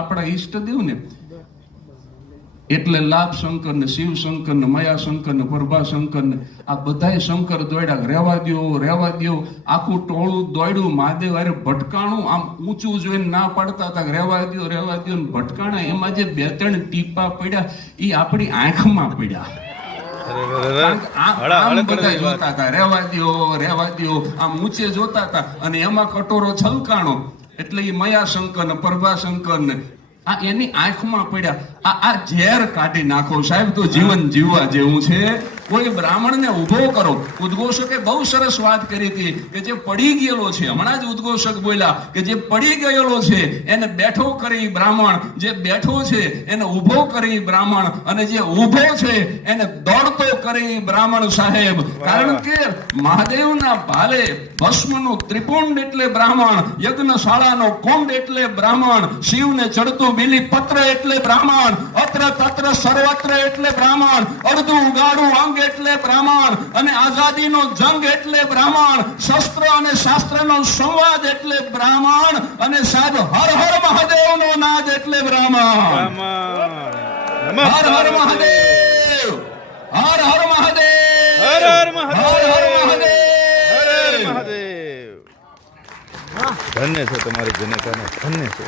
આપણા ઈષ્ટદેવ ને એટલે લાભ શંકર ને શિવ શંકર ને મયા શંકર ને પ્રભા શંકર ને આ બધાય શંકર દોડ્યા. રહેવા દ્યો આખું ટોળું દોડ્યું. મહાદેવ અરે ભટકાણું આમ ઊંચું જોઈને ના પાડતા હતા. રહેવા દ્યો ને ભટકાણા. એમાં જે બે ત્રણ ટીપા પડ્યા એ આપણી આંખમાં પડ્યા. જોતા હતા રહેવા દ્યો આમ ઊંચે જોતા હતા અને એમાં કટોરો છલકાણો એટલે એ મયા શંકર ને પ્રભા શંકર ને આ એની આંખમાં પડ્યા. આ ઝેર કાઢી નાખો સાહેબ તો જીવન જીવવા જેવું છે. કોઈ બ્રાહ્મણને ઉભો કરો. ઉદ્ઘોષકે બહુ સરસ વાત કરી હતી કે જે પડી ગયેલો છે, હમણાં જ ઉદ્ઘોષક બોલ્યા કે જે પડી ગયેલો છે એને બેઠો કરી બ્રાહ્મણ, જે બેઠો છે એને ઉભો કરી બ્રાહ્મણ, અને જે ઉભો છે એને દોડતો કરી બ્રાહ્મણ સાહેબ. કારણ કે મહાદેવના ભાલે ભસ્મનું ત્રિપુંડ એટલે બ્રાહ્મણ, યજ્ઞશાળાનો કુંડ એટલે બ્રાહ્મણ, શિવને ચડતું બીલી પત્ર એટલે બ્રાહ્મણ, અત્ર તત્ર સર્વત્ર એટલે બ્રાહ્મણ, અડધું ગાડું અંગ એટલે બ્રાહ્મણ, અને આઝાદીનો જંગ એટલે બ્રાહ્મણ, શસ્ત્ર અને શાસ્ત્રનો સંવાદ એટલે બ્રાહ્મણ, અને સાહેબ હર હર મહાદેવનો નાદ એટલે બ્રાહ્મણ. હર હર મહાદેવ, હર હર મહાદેવ, હર હર મહાદેવ. ધન્ય છે તમારી જનતાને, ધન્ય છે.